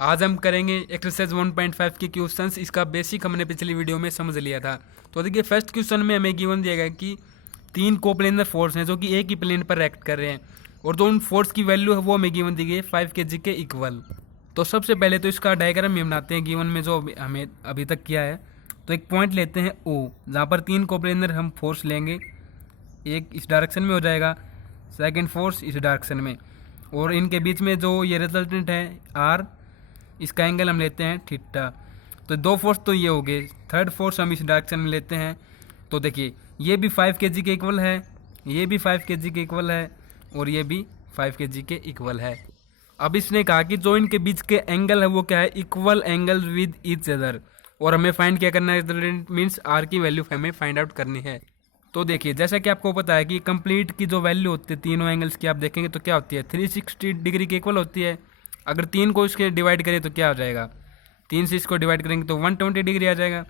आज हम करेंगे एक्सरसाइज 1.5 के क्वेश्चंस। इसका बेसिक हमने पिछली वीडियो में समझ लिया था। तो देखिए फर्स्ट क्वेश्चन में हमें गिवन दिया गया कि तीन कोप्लेनर फोर्स हैं जो कि एक ही प्लेन पर एक्ट कर रहे हैं और जो उन फोर्स की वैल्यू है वो हमें गिवन दी गई है 5 kg के इक्वल। तो सबसे पहले तो इसका डायग्राम हम बनाते हैं गिवन में जो हमें अभी तक किया है। तो एक पॉइंट लेते हैं ओ, जहाँ पर तीन कोप्लेनर हम फोर्स लेंगे। एक इस डायरेक्शन में हो जाएगा, सेकेंड फोर्स इस डायरेक्शन में, और इनके बीच में जो ये रिजल्टेंट है आर, इसका एंगल हम लेते हैं थीटा। तो दो फोर्स तो ये हो गए, थर्ड फोर्स हम इस डायरेक्शन में लेते हैं। तो देखिए ये भी 5 kg के इक्वल है, ये भी 5 kg के इक्वल है और ये भी 5 kg के इक्वल है। अब इसने कहा कि जो इनके बीच के एंगल है वो क्या है, equal angle with each other, और हमें फाइंड क्या करना है, मीन्स आर की वैल्यू हमें फाइंड आउट करनी है। तो देखिए जैसा कि आपको पता है कि कंप्लीट की जो वैल्यू होती है तीनों एंगल्स की, आप देखेंगे तो क्या होती है 360 डिग्री के इक्वल होती है। अगर तीन को इसके डिवाइड करें तो क्या हो जाएगा, तीन से इसको डिवाइड करेंगे तो 120 डिग्री आ जाएगा।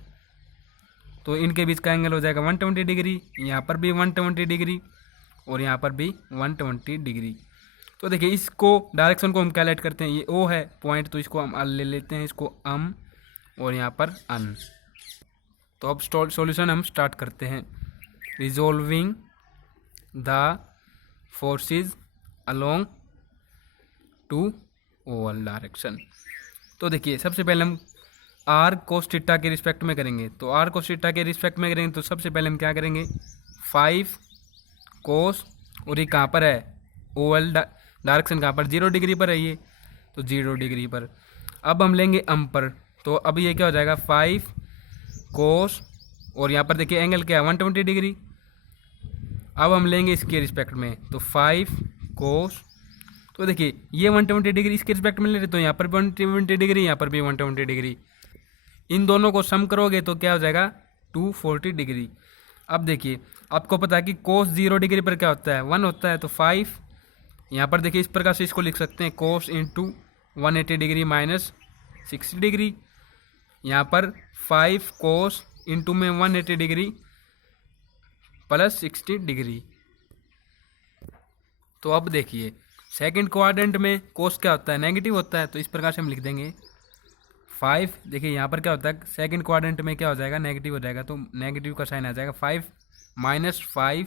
तो इनके बीच का एंगल हो जाएगा 120 डिग्री, यहाँ पर भी 120 डिग्री और यहाँ पर भी 120 डिग्री। तो देखिए इसको डायरेक्शन को हम कैलकुलेट करते हैं, ये ओ है पॉइंट, तो इसको हम ले लेते हैं, इसको अम और यहाँ पर अन। तो अब सॉल्यूशन हम स्टार्ट करते हैं। Resolving the forces along two oval direction. तो देखिए सबसे पहले हम आर कोस थीटा के रिस्पेक्ट में करेंगे। तो आर कोस थीटा के रिस्पेक्ट में करेंगे तो सबसे पहले हम क्या करेंगे, 5 कोस, और ये कहाँ पर है, ओवल डायरेक्शन कहाँ पर, 0 डिग्री पर है ये, तो 0 डिग्री पर। अब हम लेंगे अम पर, तो अब ये क्या हो जाएगा 5 कोस, और यहाँ पर देखिए एंगल क्या है 120 डिग्री। अब हम लेंगे इसके रिस्पेक्ट में, तो 5 कोस, तो देखिए ये 120 डिग्री इसके रिस्पेक्ट में ले रहे, तो यहाँ पर भी 120 डिग्री, यहाँ पर भी 120 डिग्री। इन दोनों को सम करोगे तो क्या हो जाएगा 240 डिग्री। अब देखिए आपको पता है कि कोस 0 डिग्री पर क्या होता है 1 होता है, तो 5 यहाँ पर देखिए इस प्रकार से इसको लिख सकते हैं, कोस इंटू 180 डिग्री माइनस 60 डिग्री। यहाँ पर 5 कोस इंटू में 180 डिग्री प्लस 60 डिग्री। तो अब देखिए सेकंड क्वाड्रेंट में कोस क्या होता है, नेगेटिव होता है, तो इस प्रकार से हम लिख देंगे 5। देखिए यहाँ पर क्या होता है सेकंड क्वाड्रेंट में क्या हो जाएगा, नेगेटिव हो जाएगा, तो नेगेटिव का साइन आ जाएगा 5 माइनस 5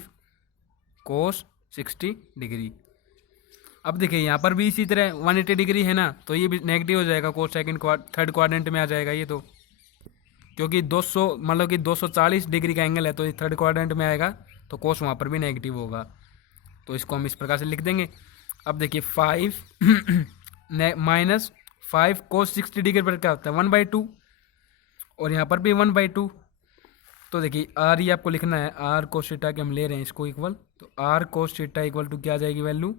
कोस 60 डिग्री। अब देखिए यहाँ पर भी इसी तरह 180 डिग्री है ना, तो ये भी नेगेटिव हो जाएगा, कोस थर्ड क्वाड्रेंट में आ जाएगा ये, तो क्योंकि 200 मतलब कि 240 डिग्री का एंगल है तो ये थर्ड क्वाड्रेंट में आएगा, तो कोस वहाँ पर भी नेगेटिव होगा। तो इसको हम इस प्रकार से लिख देंगे। अब देखिए 5 माइनस 5 कोस 60 डिग्री पर क्या होता है 1/2, और यहाँ पर भी 1/2। तो देखिए आर ये आपको लिखना है, आर कोस थीटा के हम ले रहे हैं इसको इक्वल, तो R cos theta equal to क्या आ जाएगी वैल्यू,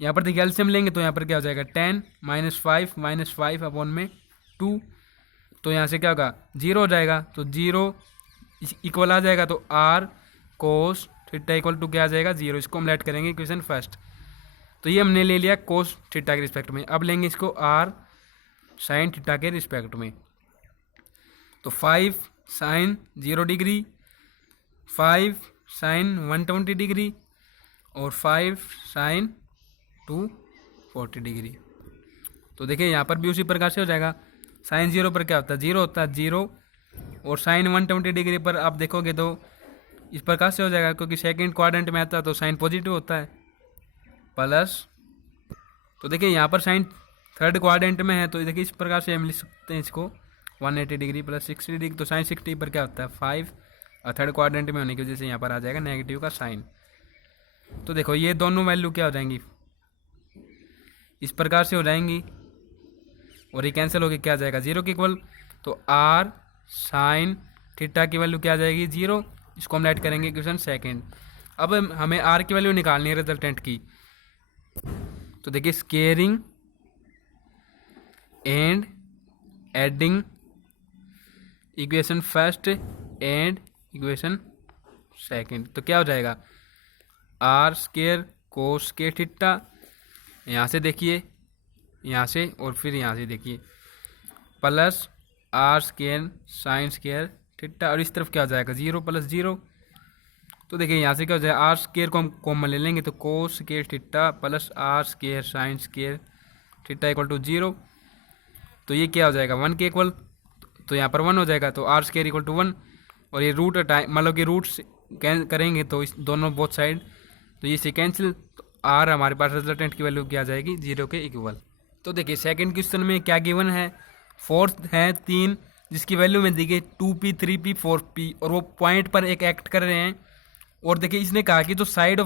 यहाँ पर देखिए एलसीएम लेंगे तो यहाँ पर क्या हो जाएगा 10 माइनस 5 अपॉन में 2, तो यहाँ से क्या होगा 0 हो जाएगा, तो 0 इक्वल आ जाएगा, तो R cos theta equal to क्या आ जाएगा 0। इसको हम लेट करेंगे इक्वेशन फर्स्ट। तो ये हमने ले लिया कोस थीटा के रिस्पेक्ट में। अब लेंगे इसको आर साइन थीटा के रिस्पेक्ट में, तो 5 साइन 0 डिग्री, 5 साइन 120 डिग्री और 5 साइन 240 डिग्री। तो देखिए यहाँ पर भी उसी प्रकार से हो जाएगा। साइन 0 पर क्या होता है 0 होता है 0, और साइन 120 डिग्री पर आप देखोगे तो इस प्रकार से हो जाएगा, क्योंकि सेकंड क्वाड्रेंट में आता है तो साइन पॉजिटिव होता है प्लस। तो देखिए यहाँ पर साइन थर्ड क्वाड्रेंट में है, तो देखिए इस प्रकार से हम लिख सकते हैं इसको 180 डिग्री प्लस 60 डिग्री, तो साइन 60 पर क्या होता है 5, और थर्ड क्वाड्रेंट में होने की वजह से यहाँ पर आ जाएगा नेगेटिव का साइन। तो देखो ये दोनों वैल्यू क्या हो जाएंगी, इस प्रकार से हो जाएंगी, और ये कैंसिल होकर क्या आ जाएगा 0 के इक्वल। तो आर साइन थीटा की वैल्यू क्या आ जाएगी 0। इसको हम लेट करेंगे क्वेश्चन सेकंड। अब हमें आर की वैल्यू निकालनी है रिजल्टेंट की। तो देखिए squaring and adding equation first and equation second, तो क्या हो जाएगा R square cos square theta, यहाँ से देखिए यहाँ से और फिर यहाँ से देखिए plus R square sine square theta, और इस तरफ क्या हो जाएगा 0 प्लस 0। तो देखिए यहाँ से क्या हो जाएगा आर स्केयर को हम कॉमन ले लेंगे, तो cos square theta plus R square sine square theta equal to 0। तो ये क्या हो जाएगा 1 के इक्वल, तो यहाँ पर 1 हो जाएगा, तो आर स्क्वायर इक्वल टू 1। और ये रूट मतलब कि रूट्स करेंगे तो इस दोनों बोथ साइड, तो ये से कैंसिल, तो आर हमारे पास रिजल्टेंट की वैल्यू क्या आ जाएगी 0 के इक्वल। तो देखिए सेकंड क्वेश्चन में क्या गिवन है, फोर्थ है 3 जिसकी वैल्यू में दी गई 2p 3p 4p और वो पॉइंट पर एक एक्ट कर रहे हैं। और देखिए इसने कहा कि जो side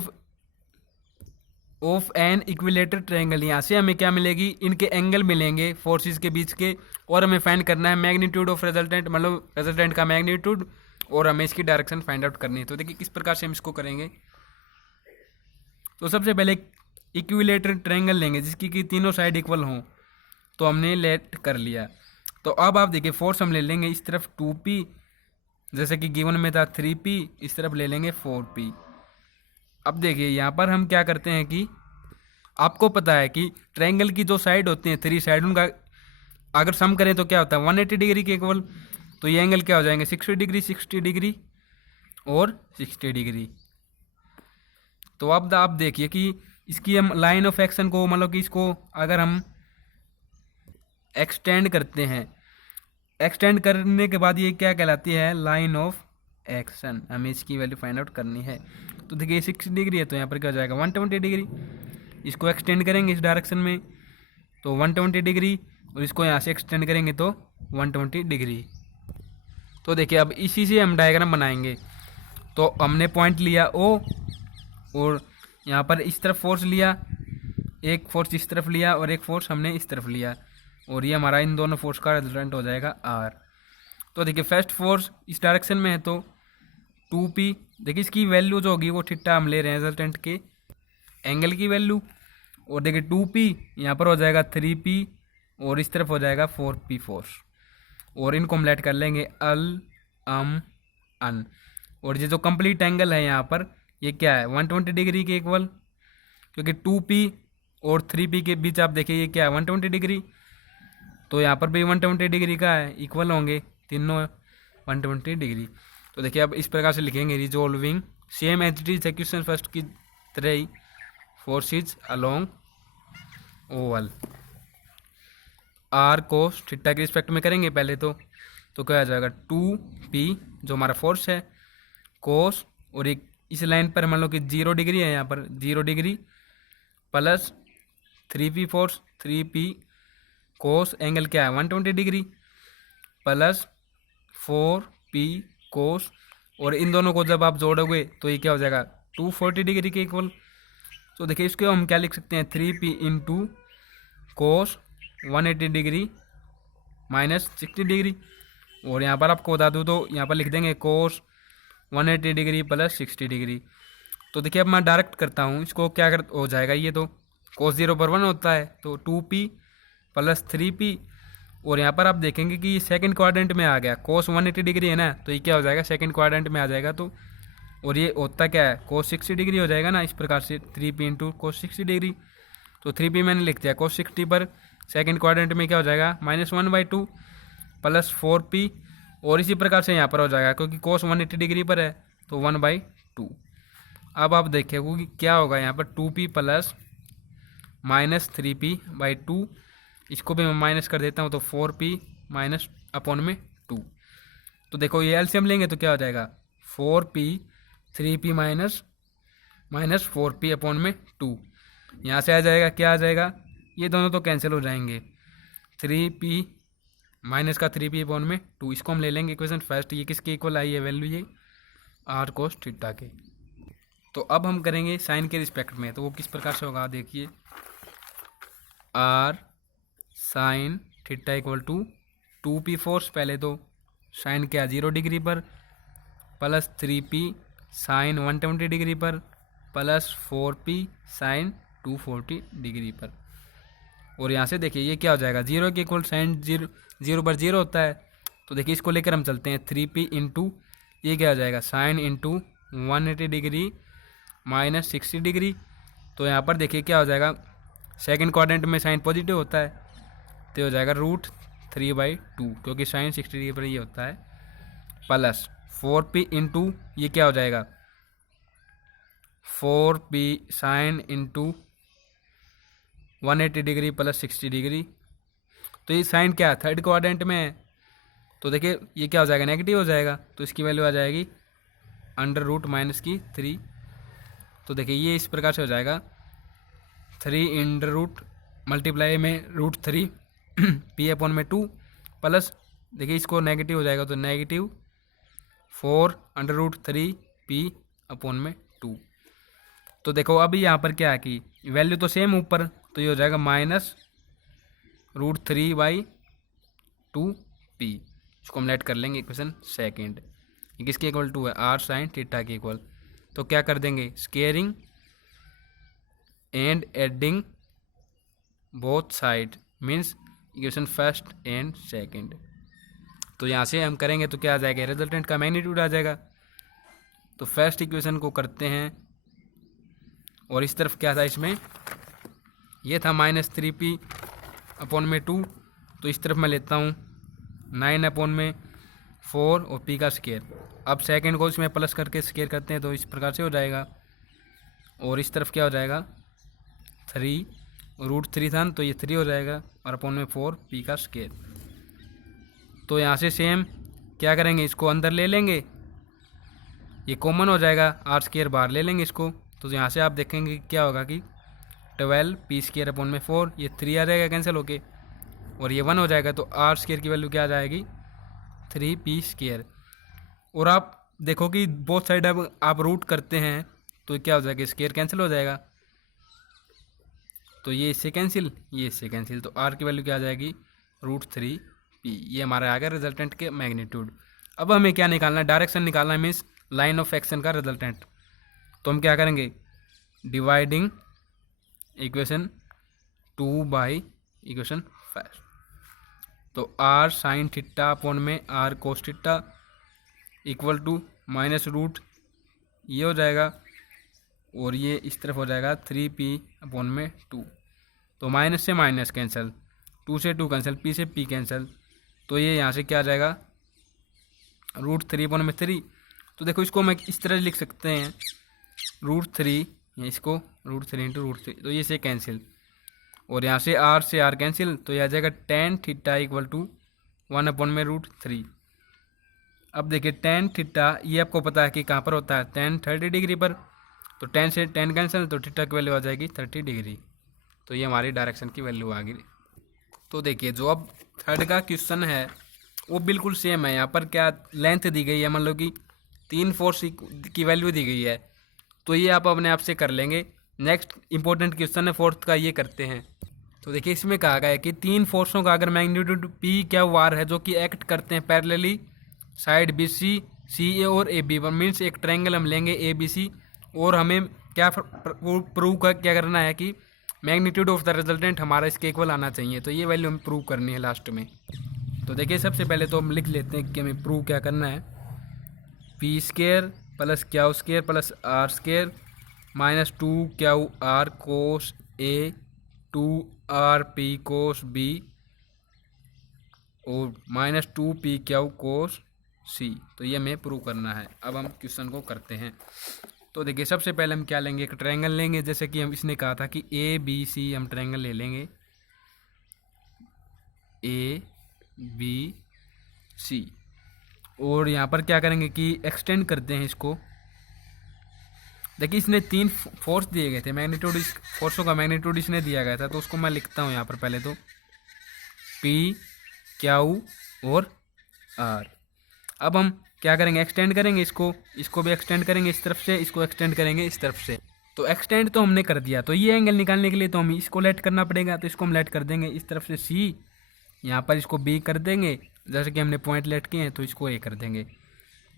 of N equilateral triangle, यहाँ से हमें क्या मिलेगी, इनके एंगल मिलेंगे फोर्सेस के बीच के, और हमें फाइंड करना है मैग्नीट्यूड ऑफ रिजल्टेंट, मतलब रिजल्टेंट का मैग्नीट्यूड, और हमें इसकी डायरेक्शन फाइंड आउट करनी है। तो देखिए किस प्रकार से हम इसको करेंगे। तो सबसे पहले इक्विलेटर ट्रायंगल लेंगे जिसकी कि तीनों साइड इक्वल हों, तो हमने लेट कर लिया। तो अब आप देखिए फोर्स हम ले लेंगे इस तरफ 2p, जैसे कि गिवन में था 3p, इस तरफ ले लेंगे 4p। अब देखिए यहाँ पर हम क्या करते हैं कि आपको पता है कि ट्रायंगल की जो साइड होती हैं 3 साइड, उनका अगर सम करें तो क्या होता है 180 डिग्री के इक्वल। तो ये एंगल क्या हो जाएंगे 60 डिग्री, 60 डिग्री और 60 डिग्री। तो अब आप देखिए कि इसकी हम लाइन ऑफ एक्शन को, मतलब कि इसको अगर हम एक्सटेंड करते हैं, एक्सटेंड करने के बाद ये क्या कहलाती है लाइन ऑफ एक्शन, हमें इसकी वैल्यू फाइंड आउट करनी है। तो देखिए 60 डिग्री है तो यहाँ पर क्या हो जाएगा 120 डिग्री, इसको एक्सटेंड करेंगे इस डायरेक्शन में तो 120 डिग्री, और इसको यहाँ से एक्सटेंड करेंगे तो 120 डिग्री। तो देखिए अब इसी से हम डायग्राम बनाएंगे। तो हमने पॉइंट लिया ओ, और यहाँ पर इस तरफ फोर्स लिया, एक फोर्स इस तरफ लिया और एक फोर्स हमने इस तरफ लिया, और ये हमारा इन दोनों फोर्स का रिजल्टेंट हो जाएगा आर। तो देखिए फर्स्ट फोर्स इस डायरेक्शन में है तो 2p, देखिए इसकी वैल्यू जो होगी वो थीटा हम ले रहे हैं रिजल्टेंट के एंगल की वैल्यू, और देखिए 2p यहाँ पर हो जाएगा 3p और इस तरफ हो जाएगा 4p फोर्स, और इनको हम लेट कर लेंगे अन। और ये जो कंप्लीट एंगल है यहाँ पर ये क्या है 120 डिग्री के इक्वल, क्योंकि 2p और 3p के बीच आप देखिए ये क्या है 120 डिग्री, तो यहाँ पर भी 120 डिग्री का है, इक्वल होंगे तीनों 120 डिग्री। तो देखिए अब इस प्रकार से लिखेंगे resolving same as it is question first की तरह ही फोर्सेज अलोंग ओवल आर को थीटा के रिस्पेक्ट में करेंगे पहले तो क्या आ जाएगा 2p जो हमारा फोर्स है कोस, और एक इस लाइन पर मान लो कि 0 डिग्री है, यहाँ पर 0 degree plus 3p force 3p कोस एंगल क्या है 120 डिग्री प्लस 4p कोस, और इन दोनों को जब आप जोड़ोगे तो ये क्या हो जाएगा 240 डिग्री के इक्वल। तो देखिए इसको हम क्या लिख सकते हैं 3p into cos 180 degree minus 60 degree, और यहाँ पर आपको बता दूँ तो यहाँ पर लिख देंगे कोस 180 डिग्री प्लस 60 डिग्री। तो देखिए अब मैं डायरेक्ट करता हूँ इसको, क्या कर हो जाएगा ये तो कोस 0 पर 1 होता है तो 2p प्लस 3p, और यहाँ पर आप देखेंगे कि सेकंड क्वाड्रेंट में आ गया, कोस 180 डिग्री है ना तो ये क्या हो जाएगा सेकंड क्वाड्रेंट में आ जाएगा। तो और ये होता क्या है कोस 60 डिग्री हो जाएगा ना, इस प्रकार से 3p इंटू कोस 60 डिग्री। तो 3p मैंने लिख दिया कोस 60 पर, सेकंड क्वाड्रेंट में क्या हो जाएगा -1/2 प्लस 4p, और इसी प्रकार से यहाँ पर हो जाएगा क्योंकि कोस 180 डिग्री पर है तो 1/2। अब आप देखिए कि क्या होगा यहाँ पर 2p प्लस -3p/2, इसको भी मैं माइनस कर देता हूँ तो 4p माइनस अपॉन में 2। तो देखो ये एलसीएम लेंगे तो क्या हो जाएगा 4p 3p minus 4p upon में 2, यहाँ से आ जाएगा क्या आ जाएगा, ये दोनों तो कैंसिल हो जाएंगे, 3p माइनस का 3p अपॉन में 2, इसको हम ले लेंगे इक्वेशन फर्स्ट। ये किसके इक्वल आई है वैल्यू, ये आर कोस थीटा के। तो अब हम करेंगे साइन के रिस्पेक्ट में, तो वो किस प्रकार से होगा देखिए R sine theta equal to 2p force, पहले तो साइन क्या 0 डिग्री पर प्लस 3p साइन 120 डिग्री पर प्लस 4p साइन 240 डिग्री पर, और यहाँ से देखिए ये क्या हो जाएगा 0 के इक्वल साइन 0 पर 0 होता है। तो देखिए इसको लेकर हम चलते हैं 3p इंटू ये क्या हो जाएगा sign into 180 degree minus 60 degree. तो यहाँ पर देखिए क्या हो जाएगा सेकंड क्वाड्रेंट में साइन पॉजिटिव होता है तो हो जाएगा √3/2 क्योंकि साइन 60 डिग्री पर ये होता है, प्लस 4p इंटू ये क्या हो जाएगा 4p sign into 180 degree plus 60 degree. तो ये साइन क्या है, थर्ड क्वाड्रेंट में है, तो देखिए ये क्या हो जाएगा, नेगेटिव हो जाएगा, तो इसकी वैल्यू आ जाएगी √-3। तो देखिए ये इस प्रकार से हो जाएगा 3 मल्टीप्लाई में √3 p/2 प्लस, देखिए इसको नेगेटिव हो जाएगा तो -4 √3 p/2। तो देखो अभी यहाँ पर क्या है कि वैल्यू तो सेम ऊपर, तो ये हो जाएगा -√3/2p। इसको हम लेट कर लेंगे इक्वेशन सेकेंड। ये किसके इक्वल टू है, r sin थीटा के इक्वल। तो क्या कर देंगे, squaring and adding both side means equation first and second. तो यहाँ से हम करेंगे तो क्या आ जाएगा, रिजल्टेंट का मैग्नीट्यूड आ जाएगा। तो फर्स्ट इक्वेशन को करते हैं, और इस तरफ क्या था, इसमें ये था -3p/2, तो इस तरफ मैं लेता हूँ 9/4 और p का स्केयर। अब सेकंड को इसमें प्लस करके स्केयर करते हैं तो इस प्रकार से हो जाएगा, और इस तरफ क्या हो जाएगा 3 √3 था तो ये 3 हो जाएगा, और अपॉन में 4 p का स्केयर। तो यहाँ से सेम क्या करेंगे, इसको अंदर ले लेंगे, ये कॉमन हो जाएगा, r स्केयर बाहर ले लेंगे इसको। तो यहाँ से आप देखेंगे क्या होगा कि 12 p स्केयर अपॉन में 4, ये 3 आ जाएगा कैंसिल होके, और ये 1 हो जाएगा। तो r स्केयर की वैल्यू क्या आ जाएगी, 3p स्केयर। और आप देखो कि बोथ साइड अब आप रूट करते हैं तो क्या हो जाएगा, स्केयर कैंसिल हो जाएगा, तो ये इससे कैंसिल, ये इससे कैंसिल, तो r की वैल्यू क्या आ जाएगी, √3p। ये हमारा आ गया रिजल्टेंट के मैग्नीट्यूड। अब हमें क्या निकालना है, डायरेक्शन निकालना है, मीन्स लाइन ऑफ एक्शन का रिजल्टेंट। तो हम क्या करेंगे, डिवाइडिंग इक्वेशन 2 बाई इक्वेशन 5। तो r sin थीटा अपॉन में r cos theta equal to -root ये हो जाएगा, और ये इस तरफ हो जाएगा 3p/2। तो माइनस से माइनस कैंसिल, 2 से 2 कैंसिल, p से p कैंसिल, तो ये यहाँ से क्या आ जाएगा √3/3। तो देखो इसको मैं इस तरह लिख सकते हैं √3, इसको √3 × √3, तो ये से कैंसिल, और यहाँ से r कैंसिल, तो यह आ जाएगा tan थीटा इक्वल टू 1/√3। अब देखिए tan थीटा ये आपको पता है कि कहाँ पर होता है, tan 30 डिग्री पर, तो tan से tan कैंसिल, तो थीटा की वैल्यू आ जाएगी 30 डिग्री। तो ये हमारी डायरेक्शन की वैल्यू आ गई। तो देखिए जो अब थर्ड का क्वेश्चन है वो बिल्कुल सेम है। यहाँ पर क्या लेंथ दी गई है, मान लो कि 3 फोर्स की वैल्यू दी गई है, तो ये आप अपने आप से कर लेंगे। नेक्स्ट इंपॉर्टेंट क्वेश्चन है फोर्थ का, ये करते हैं। तो देखिए इसमें कहा गया है कि 3 फोर्सों का अगर मैग्नीट्यूड P क्या वार है जो कि एक्ट करते हैं पैरेलली साइड BC, CA और AB पर, मीन्स एक ट्रायंगल हम लेंगे ABC, और हमें क्या प्रूव क्या करना है कि मैग्नीट्यूड ऑफ द रिजल्टेंट हमारा इसके इक्वल आना चाहिए। तो ये वैल्यू हमें प्रूव करनी है लास्ट में। तो देखिए सबसे पहले तो हम लिख लेते हैं कि हमें प्रूव क्या करना है, P square plus Q square plus R square -2QR cos A 2RP cos B और -2PQ cos C। तो ये हमें प्रूव करना है। अब हम क्वेश्चन को करते हैं। तो देखिए सबसे पहले हम क्या लेंगे, एक ट्रायंगल लेंगे, जैसे कि हम इसने कहा था कि ABC हम ट्रायंगल ले लेंगे ABC, और यहाँ पर क्या करेंगे कि एक्सटेंड करते हैं इसको। देखिए इसने 3 फोर्स दिए गए थे, मैग्नीट्यूड इस फोर्सों का मैग्नीट्यूड इसने दिया गया था, तो उसको मैं लिखता हूँ यहाँ पर पहले तो P Q और R। अब हम क्या करेंगे, एक्सटेंड करेंगे इसको भी एक्सटेंड करेंगे इस तरफ से, इसको एक्सटेंड करेंगे इस तरफ से। तो एक्सटेंड तो हमने कर दिया, तो ये एंगल निकालने के लिए तो हम इसको लेट करना पड़ेगा, तो इसको हम लेट कर देंगे इस तरफ से C, यहाँ पर इसको B कर देंगे, जैसे कि हमने पॉइंट लेट किए हैं तो इसको A कर देंगे।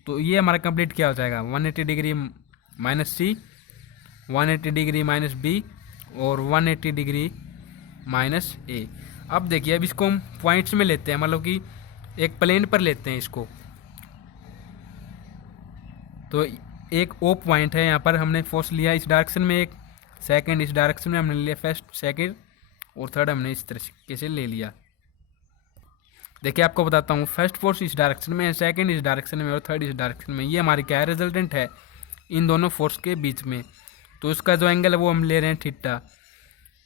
तो ये हमारा कंप्लीट क्या हो जाएगा, 180 डिग्री -C, 180 डिग्री -B और 180 डिग्री -A। अब देखिए अब इसको हम पॉइंट्स में लेते हैं, मतलब कि एक प्लेन पर लेते हैं इसको। तो एक O पॉइंट है, यहाँ पर हमने फोर्स लिया इस डायरेक्शन में, एक सेकंड इस डायरेक्शन में हमने लिया, फर्स्ट सेकंड और थर्ड हमने इस तरीके से ले लिया। देखिए आपको बताता हूँ, फर्स्ट फोर्स इस डायरेक्शन में है, सेकंड इस डायरेक्शन में और थर्ड इस डायरेक्शन में। ये हमारी क्या है, रिजल्टेंट है इन दोनों फोर्स के बीच में। तो इसका जो एंगल है वो हम ले रहे हैं थीटा,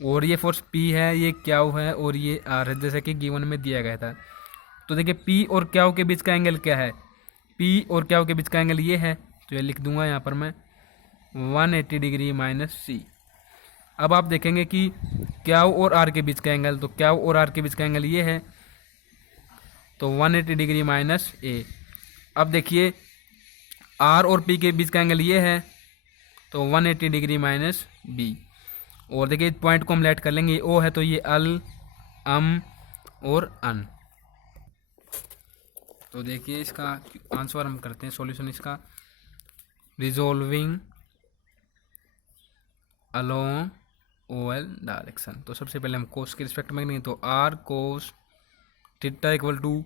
और ये फोर्स P है, ये क्याऊ है और ये R है, जैसा कि गिवन में दिया गया था। तो देखिए P और क्याऊ के बीच का एंगल क्या है, P और क्याऊ के बीच का एंगल ये है, तो ये लिख दूंगा यहाँ पर मैं 180 डिग्री माइनस C। अब आप देखेंगे कि क्याऊ और R के बीच का एंगल, तो क्याऊ और R के बीच का एंगल ये है, तो 180 डिग्री माइनस A। अब देखिए R और P के बीच का एंगल ये है, तो 180 डिग्री माइनस B। और देखिए पॉइंट को हम लेट कर लेंगे, O है तो ये अल, अम और अन। तो देखिए इसका आंसर हम करते हैं, सॉल्यूशन इसका, रिजोल्विंग अलोंग OL डायरेक्शन। तो सबसे पहले हम कोस के रिस्पेक्ट में करेंगे, तो R cos theta equal to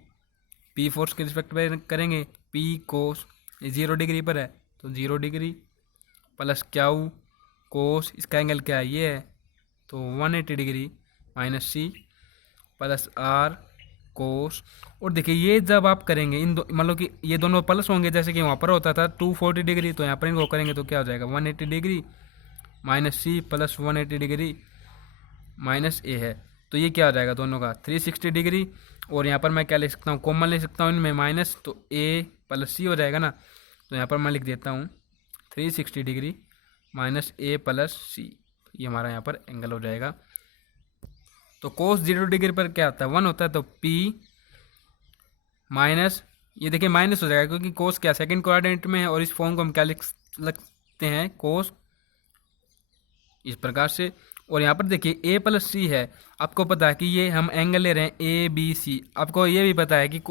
P force के रिस्पेक्ट में करेंगे, P कोस 0 डिग्री पर है तो 0 डिग्री प्लस क्याऊ कोस, इसका एंगल क्या है ये है, तो 180 degree minus C plus R कोस। और देखिए ये जब आप करेंगे इन दो, मतलब कि ये दोनों प्लस होंगे, जैसे कि वहाँ पर होता था 240 डिग्री, तो यहाँ पर इनको करेंगे तो क्या हो जाएगा 180 degree minus C plus 180 degree minus A है, तो ये क्या हो जाएगा दोनों का 360 डिग्री। और यहाँ पर मैं क्या लिख सकता हूँ, कॉमन ले सकता हूँ इनमें माइनस, तो A प्लस C हो जाएगा ना, तो यहाँ पर मैं लिख देता हूँ 360 degree minus A plus C, ये हमारा यहाँ पर एंगल हो जाएगा। तो कोस 0 डिग्री पर क्या होता है 1 होता है, तो P माइनस, ये देखिए माइनस हो जाएगा क्योंकि कोस क्या सेकंड कोऑर्डिनेट में है, और इस फॉर्म को हम क्या लिख सकते हैं कोस इस प्रकार से। और यहाँ पर देखिए A प्लस C है, आपको पता है कि ये हम एंगल ले रहे हैं ABC। आपको ये भी पता है कि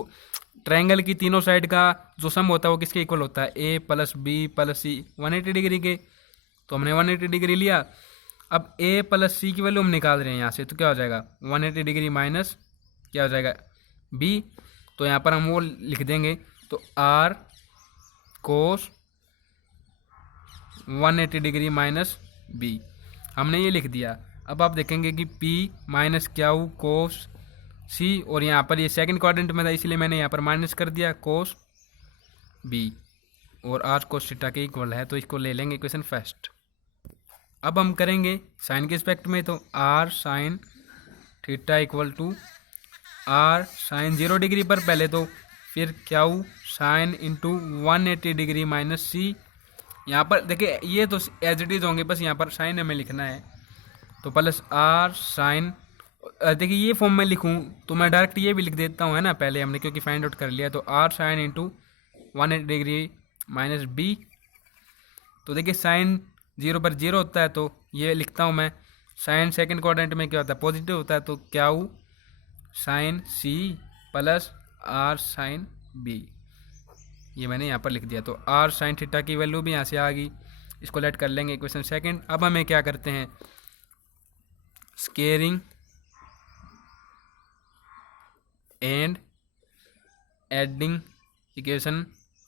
ट्रायंगल की तीनों साइड का जो सम होता है वो किसके इक्वल होता है, A plus B plus C 180 degree के, तो हमने 180 डिग्री लिया। अब A प्लस C की वैल्यू हम निकाल रहे हैं यहाँ से, तो क्या हो जाएगा 180 डिग्री माइनस क्या हो जाएगा B, तो यहाँ पर हम वो लिख देंगे, तो R कोस 180 डिग्री माइनस B हमने ये लिख दिया। अब आप देखेंगे कि P माइनस क्याऊ कोस C, और यहाँ पर ये सेकंड क्वाड्रेंट में था इसलिए मैंने यहाँ पर माइनस कर दिया कोस B, और R कोस थीटा के इक्वल है, तो इसको ले लेंगे इक्वेशन फर्स्ट। अब हम करेंगे साइन के रिस्पेक्ट में, तो R sine theta equal to R sine 0 degree पर पहले, तो फिर क्याऊ sine into 180 degree minus C। यहाँ पर देखिए ये तो एज इट इज होंगे, बस यहाँ पर साइन हमें लिखना है, तो प्लस R साइन, देखिए ये फॉर्म में लिखूँ तो मैं डायरेक्ट ये भी लिख देता हूँ है ना, पहले हमने क्योंकि फाइंड आउट कर लिया, तो R sign into 180 degree minus B। तो देखिए साइन 0 पर 0 होता है, तो ये लिखता हूँ मैं, साइन सेकंड क्वाड्रेंट में क्या होता है पॉजिटिव होता है, तो क्याऊ sine C plus R sine B, ये मैंने यहाँ पर लिख दिया। तो R साइन थीटा की वैल्यू भी यहाँ से आ गई, इसको लेट कर लेंगे इक्वेशन सेकंड। अब हमें क्या करते हैं, squaring and adding equation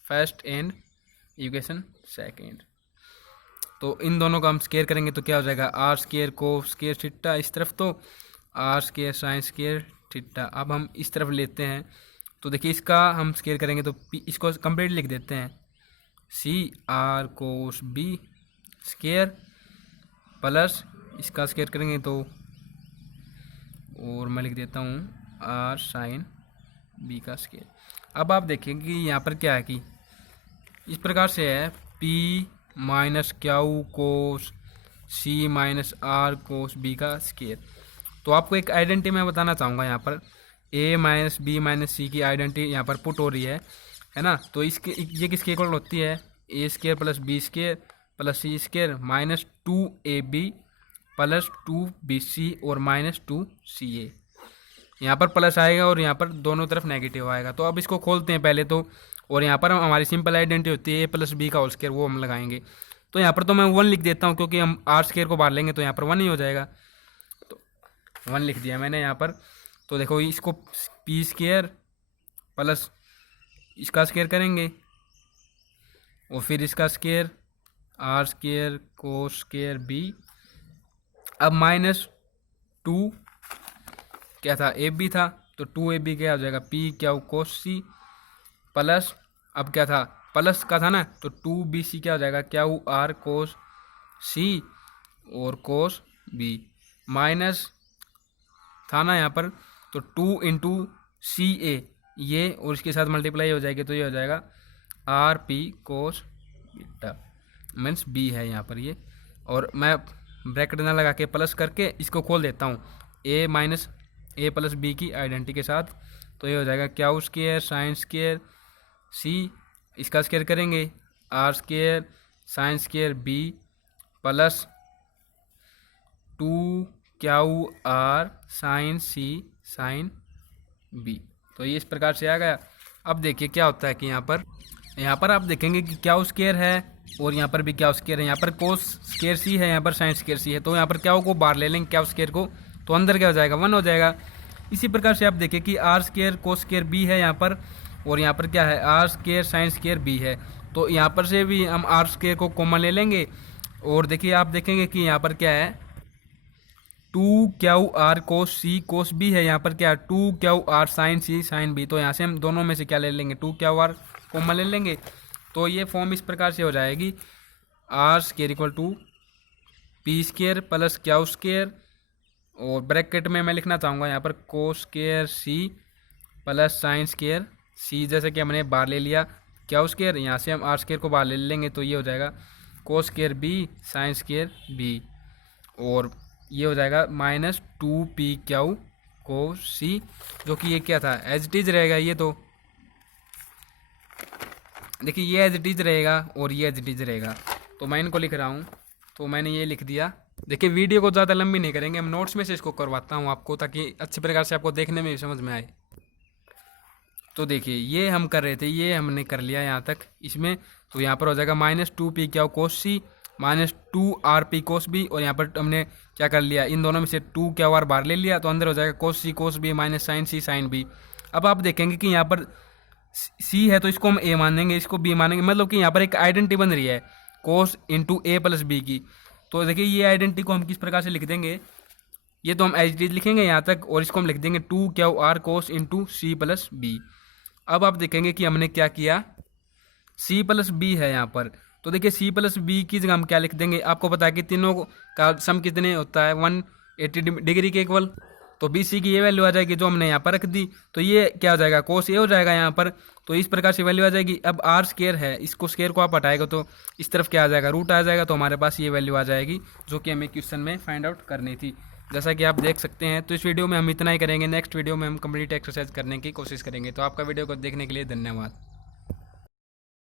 first and equation second. तो इन दोनों का हम स्केयर करेंगे तो क्या हो जाएगा R स्केयर को स्केयर थीटा इस तरफ, तो R square sine square theta. अब हम इस तरफ लेते हैं, तो देखिए इसका हम स्केयर करेंगे तो इसको कंप्लीट लिख देते हैं, C R कोस B स्केयर प्लस इसका स्केयर करेंगे तो, और मैं लिख देता हूँ R साइन B का स्केयर। अब आप देखेंगे कि यहाँ पर क्या है कि इस प्रकार से है P माइनस क्याऊ कोस C माइनस R कोस B का स्केयर। तो आपको एक आइडेंटिटी मैं बताना चाहूँगा, यहाँ पर A minus B minus C की आइडेंटिटी यहाँ पर पुट हो रही है ना, तो इसके ये किसके इक्वल होती है, A square plus B square plus C square minus 2AB plus 2BC और माइनस 2CA। यहाँ पर प्लस आएगा और यहाँ पर दोनों तरफ नेगेटिव आएगा। तो अब इसको खोलते हैं पहले तो, और यहाँ पर हमारी सिंपल आइडेंटिटी होती है A प्लस B का होल स्केयर, वो हम लगाएंगे। तो यहाँ पर तो मैं 1 लिख देता हूँ क्योंकि हम R स्केयर को बाहर लेंगे तो यहाँ पर 1 ही हो जाएगा, तो 1 लिख दिया मैंने यहाँ पर। तो देखो इसको P स्केयर प्लस इसका स्केयर करेंगे और फिर इसका square R square cos square B। अब माइनस 2 क्या था AB था, तो 2AB क्या हो जाएगा P क्या हो कोस C प्लस, अब क्या था प्लस का था ना, तो 2BC क्या हो जाएगा क्या हो R कोस C और कोस B। माइनस था ना यहाँ पर, तो 2 इंटू सी ए ये, और इसके साथ मल्टीप्लाई हो जाएगी तो ये हो जाएगा R P cos beta means B है यहाँ पर ये। और मैं ब्रैकेट ना लगा के प्लस करके इसको खोल देता हूँ A minus A plus B की आइडेंटिटी के साथ, तो ये हो जाएगा Q square sine square C, इसका स्क्वायर करेंगे R square sine square B plus 2 Q R sine C sine B. तो ये इस प्रकार से आ गया। अब देखिए क्या होता है कि यहाँ पर आप देखेंगे कि क्यू स्क्वायर है और यहाँ पर भी क्यू स्क्वायर है, यहाँ पर कोस स्क्वायर सी है, यहाँ पर साइन स्क्वायर सी है, तो यहाँ पर क्यू को बाहर ले लेंगे क्यू स्क्वायर को, तो अंदर क्या हो जाएगा 1 हो जाएगा। इसी प्रकार से आप देखिए कि R square cos square B है यहाँ पर, और यहाँ पर क्या है R square sine square B है, तो यहाँ पर से भी हम आर स्क्वायर को कॉमन ले लेंगे। और देखिए आप देखेंगे कि यहाँ पर क्या है 2 Q are cos C cos B है, यहाँ पर क्या है 2 Q R sine C sine B, तो यहाँ से हम दोनों में से क्या ले लेंगे 2 क्यू आर कॉमन ले लेंगे। तो ये फॉर्म इस प्रकार से हो जाएगी R square equal to P square plus Q square, और ब्रैकेट में मैं लिखना चाहूँगा यहाँ पर cos square C plus sine square C, जैसे कि हमने बाहर ले लिया क्यू स्क्वायर, यहाँ से हम आर स्क्वायर को बाहर ले लेंगे तो ये हो जाएगा cos square B sine square B, और ये हो जाएगा minus 2 P Q cos C, जो कि ये क्या था एज इट इज रहेगा। ये तो देखिए ये एज इट इज रहेगा और ये एज इट इज रहेगा, तो मैं इनको लिख रहा हूँ, तो मैंने ये लिख दिया। देखिए वीडियो को ज़्यादा लंबी नहीं करेंगे, हम नोट्स में से इसको करवाता हूँ आपको, ताकि अच्छी प्रकार से आपको देखने में भी समझ में आए। तो देखिए ये हम कर रहे थे, ये हमने कर लिया यहाँ तक इसमें, तो यहाँ पर हो जाएगा minus 2 P Q cos C minus 2 R P cos B, और यहाँ पर हमने क्या कर लिया इन दोनों में से 2 क्यू आर बाहर ले लिया, तो अंदर हो जाएगा कोस सी कोस B minus sign C sine B. अब आप देखेंगे कि यहाँ पर सी है तो इसको हम ए मानेंगे, इसको बी मानेंगे, मतलब कि यहाँ पर एक आइडेंटिटी बन रही है कोस इंटू ए प्लस बी की। तो देखिए ये आइडेंटिटी को हम किस प्रकार से लिख देंगे, ये तो हम एच डी लिखेंगे यहाँ तक, और इसको हम लिख देंगे 2 Q are cos into C plus B. अब आप देखेंगे कि हमने क्या किया सी प्लस बी है यहाँ पर, तो देखिए सी प्लस बी की जगह हम क्या लिख देंगे, आपको पता है कि तीनों का सम कितने होता है 180 डिग्री के इक्वल, तो बी सी की ये वैल्यू आ जाएगी जो हमने यहाँ पर रख दी, तो ये क्या हो जाएगा कोस ए हो जाएगा यहाँ पर, तो इस प्रकार से वैल्यू आ जाएगी। अब आर स्क्वायर है, इसको स्क्वायर को आप हटाएगा तो इस तरफ क्या आ जाएगा रूट आ जाएगा, तो हमारे पास ये वैल्यू आ जाएगी जो कि हमें क्वेश्चन में फाइंड आउट करनी थी, जैसा कि आप देख सकते हैं। तो इस वीडियो में हम इतना ही करेंगे, नेक्स्ट वीडियो में हम कंप्लीट एक्सरसाइज करने की कोशिश करेंगे। तो आपका वीडियो को देखने के लिए धन्यवाद।